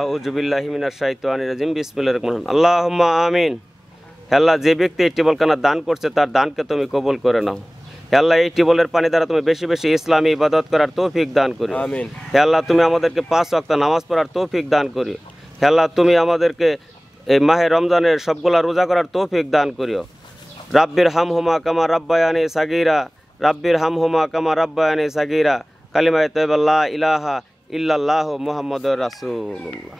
আউযু বিল্লাহি মিনাশ শাইতানির রাজিম বিসমিল্লাহির রহমানির রহিম আল্লাহুম্মা আমিন। হে আল্লাহ, যে ব্যক্তি এই টিউবওয়েলখানা দান করছে তার দানকে তুমি কবুল করে নাও। হে আল্লাহ, এই টিউবওয়েলের পানি দ্বারা তুমি বেশি বেশি ইসলামী ইবাদত করার তৌফিক দান করিও। আমিন। হে আল্লাহ, তুমি আমাদেরকে 5 ওয়াক্ত নামাজ পড়ার তৌফিক দান করিও। হে আল্লাহ, তুমি আমাদেরকে এই মাহে রমজানের সবগুলা রোজা করার তৌফিক দান করিও। রাব্বির হামহুমা কামা রাব্বায়ানি সাগীরা, রাব্বির হামহুমা কামা রাব্বায়ানি সাগীরা, কালিমায়ে তাইয়্যিবা লা ইলাহা ইল্লাল্লাহু মুহাম্মাদুর রাসূলুল্লাহ।